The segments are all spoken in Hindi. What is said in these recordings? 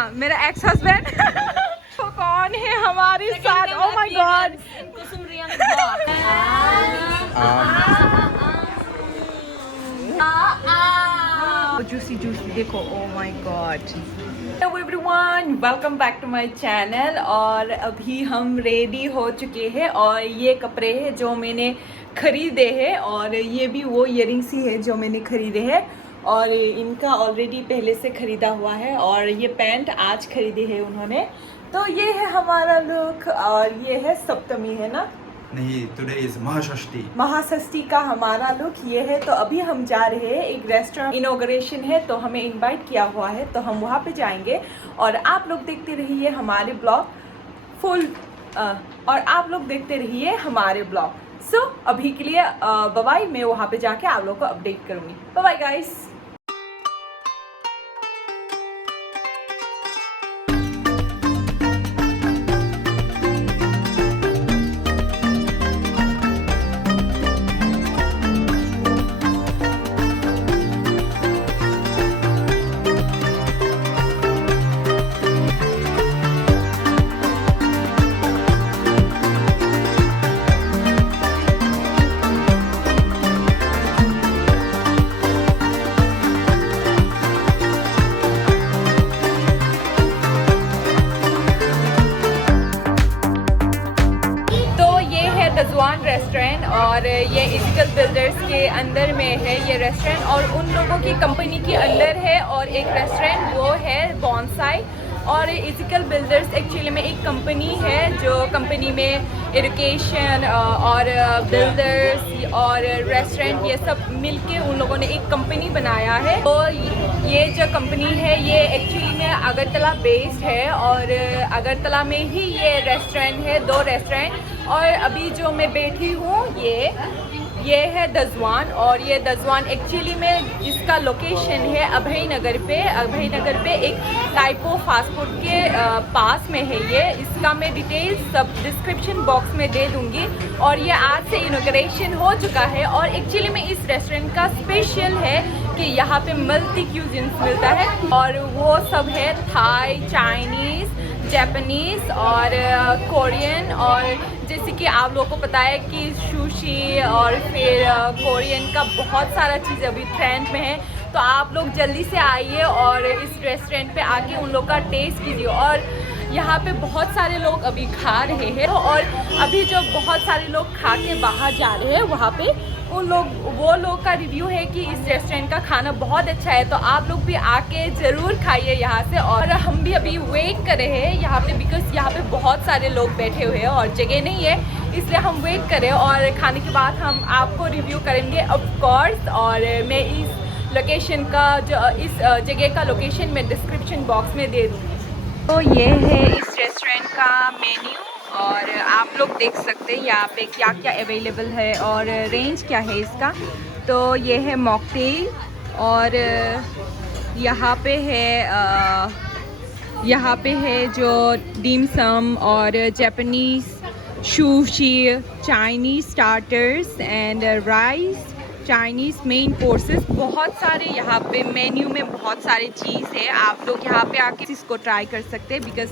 हाँ मेरा एक्स हस्बैंड तो कौन है हमारे साथ? Oh my god, juicy juicy देखो, oh my god. Hello everyone, welcome back to my channel. और अभी हम रेडी हो चुके हैं और ये कपड़े हैं जो मैंने खरीदे हैं और ये भी वो इयरिंग्स ही है जो मैंने खरीदे हैं और इनका ऑलरेडी पहले से ख़रीदा हुआ है और ये पैंट आज खरीदे हैं उन्होंने। तो ये है हमारा लुक और ये है सप्तमी, है ना? नहीं, टुडे इज महाषष्ठी। महाषष्ठी का हमारा लुक ये है। तो अभी हम जा रहे हैं, एक रेस्टोरेंट इनॉग्रेशन है तो हमें इनवाइट किया हुआ है तो हम वहाँ पे जाएंगे और आप लोग देखते रहिए हमारे ब्लॉग फुल और आप लोग देखते रहिए हमारे ब्लॉग। सो अभी के लिए बाय बाय, मैं वहाँ पे जाके आप लोग को अपडेट करूँगी। Bye bye guys. दजवान रेस्टोरेंट और ये इजिकल बिल्डर्स के अंदर में है ये रेस्टोरेंट और उन लोगों की कंपनी के अंदर है और एक रेस्टोरेंट वो है बॉन्साई। और इजिकल बिल्डर्स एक्चुअली में एक कंपनी है जो कंपनी में एजुकेशन और बिल्डर्स और रेस्टोरेंट ये सब मिलके उन लोगों ने एक कंपनी बनाया है। तो ये जो कंपनी है ये एक्चुअली में अगरतला बेस्ड है और अगरतला में ही ये रेस्टोरेंट है, 2 रेस्टोरेंट। और अभी जो मैं बैठी हूँ ये है दजवान और ये दजवान एक्चुअली में इसका लोकेशन है अभय नगर पे एक टाइपो फास्ट फूड के पास में है ये। इसका मैं डिटेल्स सब डिस्क्रिप्शन बॉक्स में दे दूंगी। और ये आज से इनॉग्रेशन हो चुका है और एक्चुअली में इस रेस्टोरेंट का स्पेशल है कि यहाँ पे मल्टी क्यूजिन्स मिलता है और वो सब है थाई, चाइनीज़, जापानीज़ और कोरियन। और जैसे कि आप लोगों को पता है कि सुशी और फिर कोरियन का बहुत सारा चीज़ अभी ट्रेंड में है। तो आप लोग जल्दी से आइए और इस रेस्टोरेंट पे आके उन लोग का टेस्ट कीजिए। और यहाँ पे बहुत सारे लोग अभी खा रहे हैं और अभी जो बहुत सारे लोग खा के बाहर जा रहे हैं वहाँ पे वो लोग का रिव्यू है कि इस रेस्टोरेंट का खाना बहुत अच्छा है। तो आप लोग भी आके ज़रूर खाइए यहाँ से। और हम भी अभी वेट कर रहे हैं यहाँ पे बिकॉज यहाँ पे बहुत सारे लोग बैठे हुए हैं और जगह नहीं है, इसलिए हम वेट कर रहे हैं और खाने के बाद हम आपको रिव्यू करेंगे ऑफ कोर्स। और मैं इस लोकेशन का जो इस जगह का लोकेशन मैं डिस्क्रिप्शन बॉक्स में दे दूँगी। तो ये है इस रेस्टोरेंट का मेन्यू और आप लोग देख सकते हैं यहाँ पे क्या क्या अवेलेबल है और रेंज क्या है इसका। तो ये है मॉकटेल और यहाँ पे है जो डीम सम और Japanese sushi, Chinese starters and rice, Chinese main courses. बहुत सारे यहाँ पे मेन्यू में बहुत सारे चीज़ है। आप लोग यहाँ पे आके इसको ट्राई कर सकते हैं because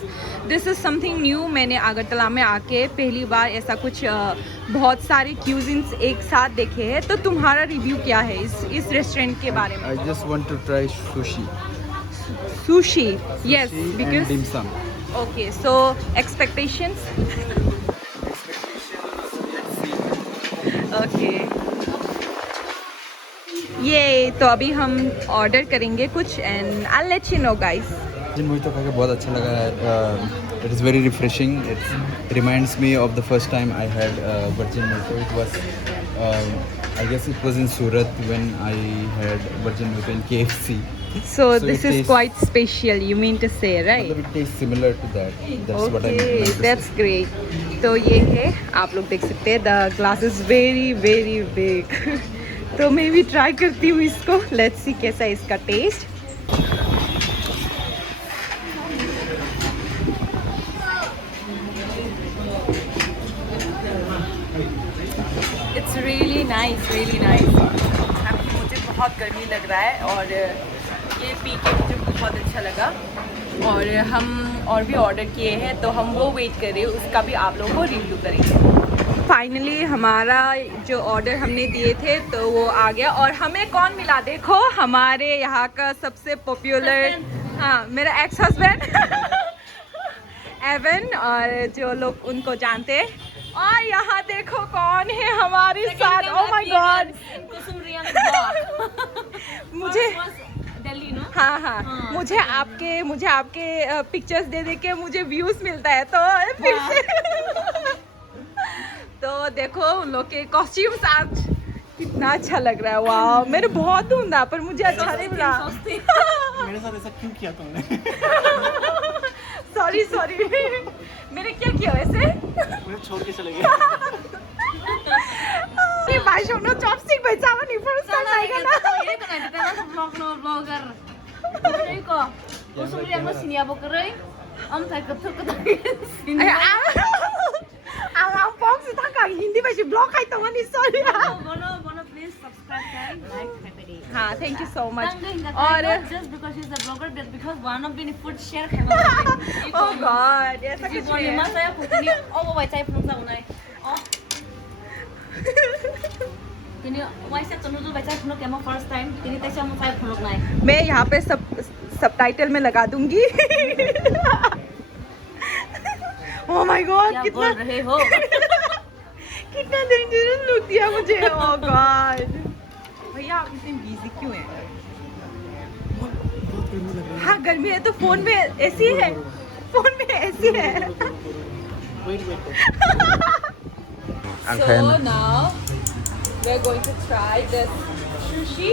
this is something new. मैंने अगरतला में आके पहली बार ऐसा कुछ बहुत सारे क्यूजिन्स एक साथ देखे हैं। तो तुम्हारा रिव्यू क्या है इस रेस्टोरेंट के बारे में? I just want to try sushi. Sushi, yes, Sushi because and dim sum. okay, so expectations. Okay ये तो अभी हम ऑर्डर करेंगे कुछ and I let you know guys. जी मुझे तो खाकर बहुत अच्छा लगा है। It is very refreshing. It reminds me of the first time I had virgin mojito. It was I guess it was in Surat when I had virgin mojito in KFC. So this is quite special, you mean to say, right? It tastes similar to that. That's what I Okay, meant. that's great. तो ये है, आप लोग देख सकते हैं, the glass is very very big. तो मैं भी ट्राई करती हूँ इसको। लेट्स सी कैसा है इसका taste. It's really nice, really nice. अभी मुझे बहुत गर्मी लग रहा है और ये पी के मुझे बहुत अच्छा लगा। और हम और भी ऑर्डर किए हैं, तो हम वो वेट कर रहे हैं, उसका भी आप लोगों को रिव्यू करेंगे। फाइनली हमारा जो ऑर्डर हमने दिए थे तो वो आ गया, और हमें कौन मिला देखो, हमारे यहाँ का सबसे पॉपुलर, हाँ मेरा एक्स हस्बैंड एवन, और जो लोग उनको जानते हैं। और यहाँ देखो कौन है हमारे साथ, ओह माय गॉड, मुझे दिल्ली नो। हाँ, मुझे आपके पिक्चर्स दे के मुझे व्यूज मिलता है, तो फिर से तो देखो उन लोग के कॉस्ट्यूम्स आज कितना अच्छा लग रहा है, वाह। मेरे बहुत धुंधा, पर मुझे अच्छा नहीं लगा। मेरे साथ ऐसा क्यों किया तुमने? सॉरी मैंने क्या किया वैसे? मुझे छोड़ के चले गए। Ini Mbak Shono chopstick bersama nih first time lagi kan? Ini kena kita langsung vlogger. Ini kok. Usung dia mau sini apa kering? Om tak ketuk sini. Ang pong si thằng hindi ba si vlog hay tong ani sorry. Bono please subscribe guys, like happy. हाँ, thank you so much. और just because she's a blogger, that because one of the food share खाना। Oh God, ऐसा कुछ नहीं है। saya putih oh wai saya peluk sa unai. Oh. Kini why saya tunu tu baca peluk yang first time. Kini saya mau saya peluk naik. मैं यहाँ पे सबटाइटल में लगा दूंगी। Oh my God, क्या कितना बोल रहे हो? कितना डेंजरस लुक दिया मुझे। Oh God, भैया आप इतने बिजी क्यों हैं? हाँ गर्मी है तो फोन में एसी है, फोन में एसी है। Wait. So now we're going to try this sushi.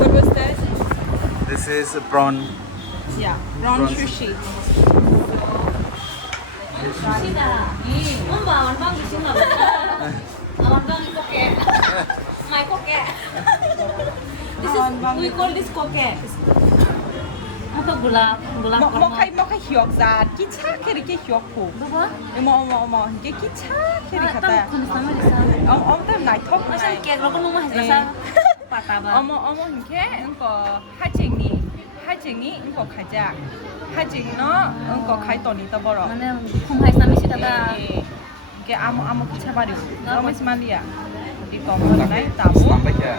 What was that? This is prawn. Yeah, prawn Prawns. sushi. Sushi dah. Om bawa bang di sini lah. Awan bang di koke. My koke. This is we call this koke. Apa gulab Mo korma. kay hyok zat. Kicha kiri ke hyok ko. Apa? Mo ke kicha kiri Tahu kata. kan sama di sana. Om tam nai thok Macam nai. kek rokok rumah di sana. Patah bang. Om ke engko hajing ni engko kajak. Hajing no engko kai toni ta boro. Mana kumhai sama si kata. Ke amo kicha baru. Om ismalia. Di tombol nai tabu. Sampai ya.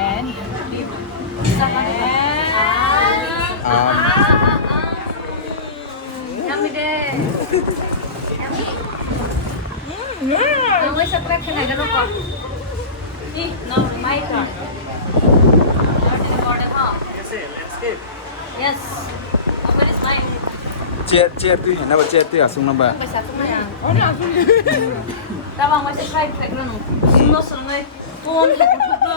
And Yummy deh. Yang gue subscribe ke naga rokok. Nih, no, my turn. Yes. What is mine? Chair tu है ना, वो chair tu asung nambah. Bisa tuh ya. oh langsung. Tawang gue subscribe ke naga rokok. Semua selesai. Phone hatu.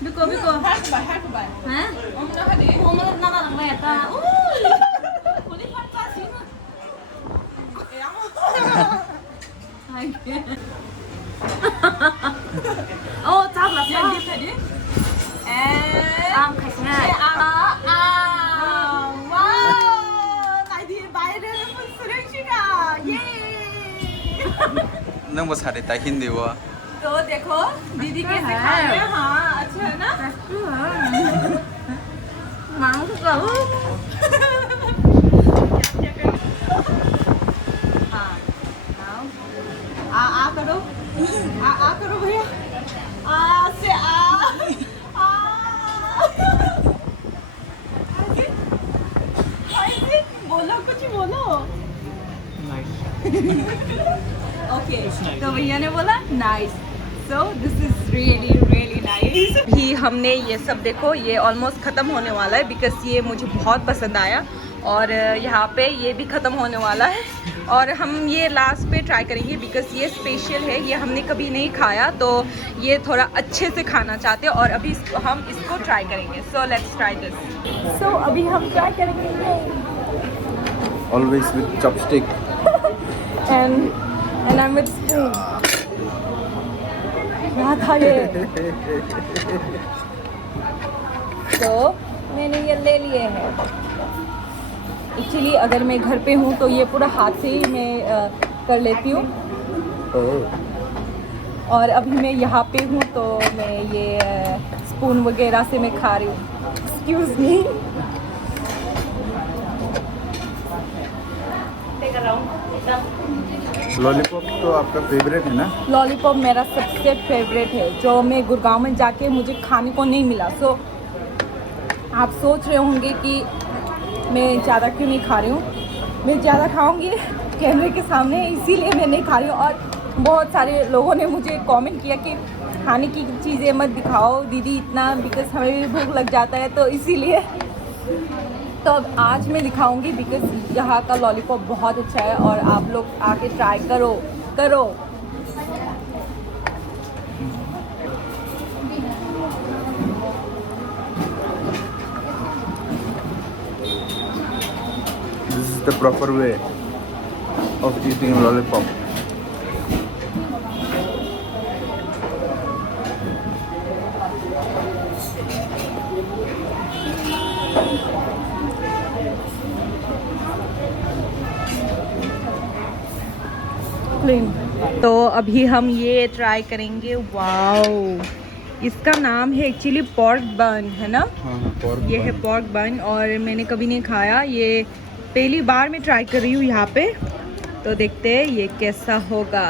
Biko. Hakubai. Hah? Om na hadi. Oh, malah naga lang ba yata? Uy! Kunin pa pa sino? Oh, tabla sa. Tadi. And Kasi nga. wow! Tadi bayar pun sering juga. Yay! Nang bos hari tak Hindi wa. तो देखो दीदी कैसे खा रहे हैं। हाँ अच्छा है ना। Mau kau? हाँ आ करो भैया। आ से ऐसे बोलो, कुछ बोलो। ओके तो भैया ने बोला nice, so this is really nice. भी हमने ये सब देखो, ये ऑलमोस्ट ख़त्म होने वाला है बिकॉज ये मुझे बहुत पसंद आया, और यहाँ पे ये भी ख़त्म होने वाला है, और हम ये लास्ट पे ट्राई करेंगे बिकॉज ये स्पेशल है, ये हमने कभी नहीं खाया, तो ये थोड़ा अच्छे से खाना चाहते हैं, और अभी हम इसको ट्राई करेंगे। So let's try this. So अभी हम ट्राई करेंगे। Always with chopstick. and I'm with spoon. क्या था ये? तो मैंने ये ले लिए हैं। एक्चुअली अगर मैं घर पे हूँ तो ये पूरा हाथ से ही मैं कर लेती हूँ, और अभी मैं यहाँ पे हूँ तो मैं ये स्पून वगैरह से मैं खा रही हूँ। Excuse me. लॉलीपॉप तो आपका फेवरेट है ना? लॉलीपॉप मेरा सबसे फेवरेट है, जो मैं गुड़गांव में जाके मुझे खाने को नहीं मिला। सो आप सोच रहे होंगे कि मैं ज़्यादा क्यों नहीं खा रही हूँ। मैं ज़्यादा खाऊंगी कैमरे के सामने, इसीलिए मैं नहीं खा रही हूँ। और बहुत सारे लोगों ने मुझे कमेंट किया कि खाने की चीज़ें मत दिखाओ दीदी इतना, बिकॉज हमें भी भूख लग जाता है, तो इसीलिए। तो अब आज मैं दिखाऊंगी बिकॉज यहाँ का लॉलीपॉप बहुत अच्छा है और आप लोग आके ट्राई करो। This is the proper way of eating a lollipop. तो अभी हम ये ट्राई करेंगे। वाओ, इसका नाम है एक्चुअली पॉर्क बन, है ना? हाँ, pork ये है bun. पॉर्क बन और मैंने कभी नहीं खाया, ये पहली बार मैं ट्राई कर रही हूँ यहाँ पे। तो देखते हैं ये कैसा होगा।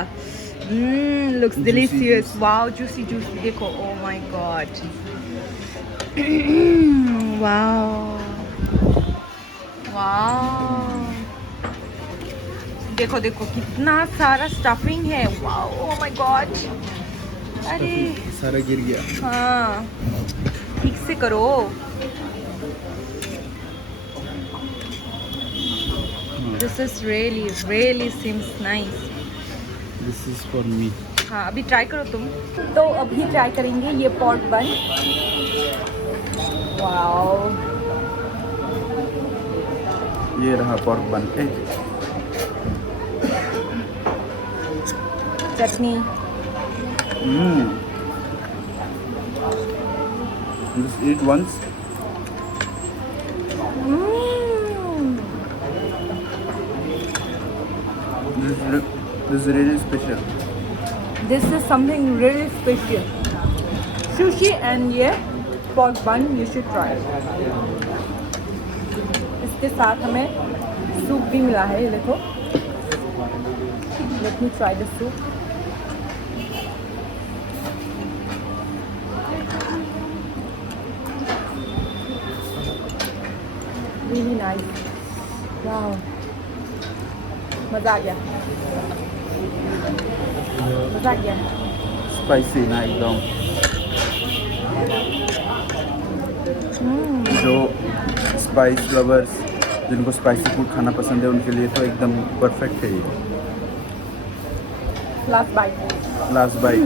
Looks delicious. Wow, juicy juicy, देखो। Oh my god, wow wow, देखो देखो कितना सारा स्टफिंग है। वाओ, ओ माय गॉड, अरे सारा गिर गया। हाँ, ठीक से करो। This is really seems nice. This is for me. हाँ, अभी ट्राई करो तुम। तो अभी ट्राई करेंगे ये पॉर्क बन। वाओ, ये रहा pork bun. Chutney. Just eat once. This is really special. This is something really special. Sushi and ये pork bun you should try. इसके साथ हमें सूप भी मिला है, ये देखो। Let me try the soup. Really nice. Wow. मज़ा आ गया, मज़ा आ गया। Spicy ना एकदम। जो स्पाइस लवर्स, जिनको स्पाइसी फूड खाना पसंद है, उनके लिए तो एकदम परफेक्ट है ये। Last bite. Last bite.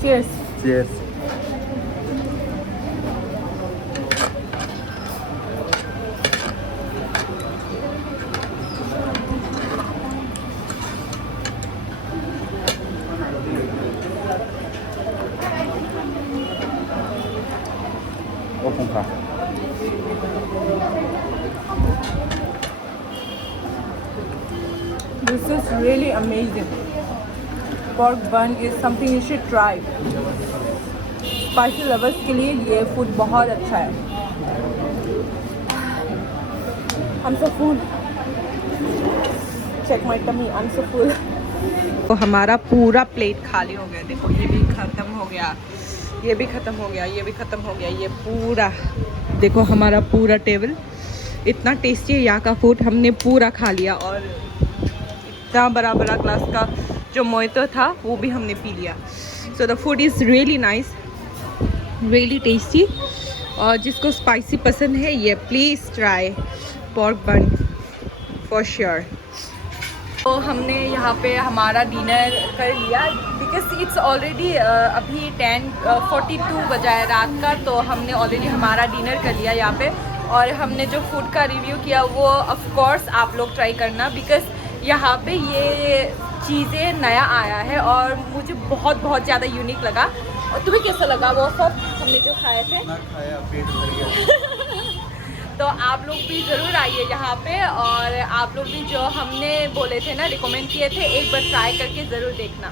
Cheers. Cheers. Open खा। This is really amazing. Pork bun is something you should try. Spicy lovers के लिए ये फूड बहुत अच्छा है। I'm so full. Check my tummy. I'm so full. तो हमारा पूरा प्लेट खाली हो गया। देखो, ये भी खत्म हो गया, ये भी खत्म हो गया, ये भी खत्म हो गया, ये पूरा। देखो हमारा पूरा टेबल। इतना टेस्टी है यहाँ का फूड, हमने पूरा खा लिया। और इतना बड़ा बड़ा ग्लास का जो मोइतो था वो भी हमने पी लिया। So the food is really nice, really tasty. और जिसको स्पाइसी पसंद है, ये प्लीज़ ट्राई पोर्क बन फॉर श्योर। तो हमने यहाँ पे हमारा डिनर कर लिया बिकॉज इट्स ऑलरेडी अभी 10:42 बजा है रात का। तो हमने ऑलरेडी हमारा डिनर कर लिया यहाँ पे। और हमने जो फूड का रिव्यू किया वो ऑफ कोर्स आप लोग ट्राई करना, बिकॉज यहाँ पे ये चीज़ें नया आया है और मुझे बहुत बहुत ज़्यादा यूनिक लगा। और तुम्हें कैसा लगा वो सब हमने जो खाए थे? ना खाया, पेट भर गया। तो आप लोग भी ज़रूर आइए यहाँ पे। और आप लोग भी जो हमने बोले थे ना, रिकमेंड किए थे, एक बार ट्राई करके ज़रूर देखना।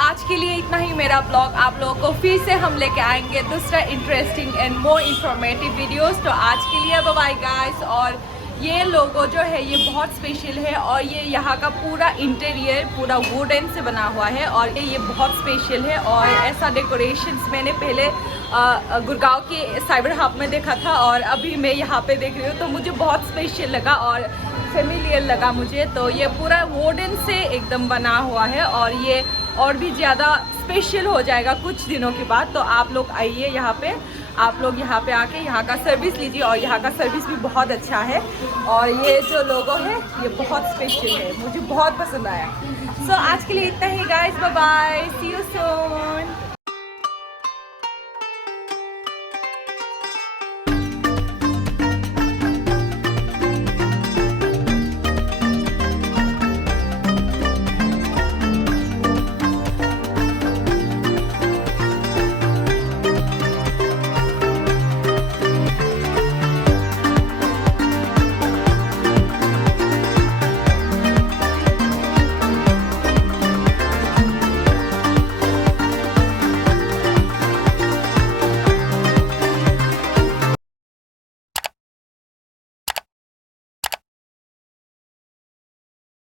आज के लिए इतना ही मेरा ब्लॉग। आप लोगों को फिर से हम लेके आएंगे दूसरा interesting and more informative videos. तो आज के लिए बाय बाय गाइस। और ये लोगो जो है ये बहुत स्पेशल है और ये यहाँ का पूरा इंटीरियर पूरा वुडन से बना हुआ है और ये बहुत स्पेशल है। और ऐसा डेकोरेशंस मैंने पहले गुड़गांव के साइबर हब में देखा था और अभी मैं यहाँ पे देख रही हूँ, तो मुझे बहुत स्पेशल लगा और फेमिलियर लगा मुझे। तो ये पूरा वुडन से एकदम बना हुआ है और ये और भी ज़्यादा स्पेशल हो जाएगा कुछ दिनों के बाद। तो आप लोग आइए यहाँ पे, आप लोग यहाँ पे आके यहाँ का सर्विस लीजिए और यहाँ का सर्विस भी बहुत अच्छा है। और ये जो लोगो है ये बहुत स्पेशल है, मुझे बहुत पसंद आया। सो आज के लिए इतना ही guys, bye bye, see you soon.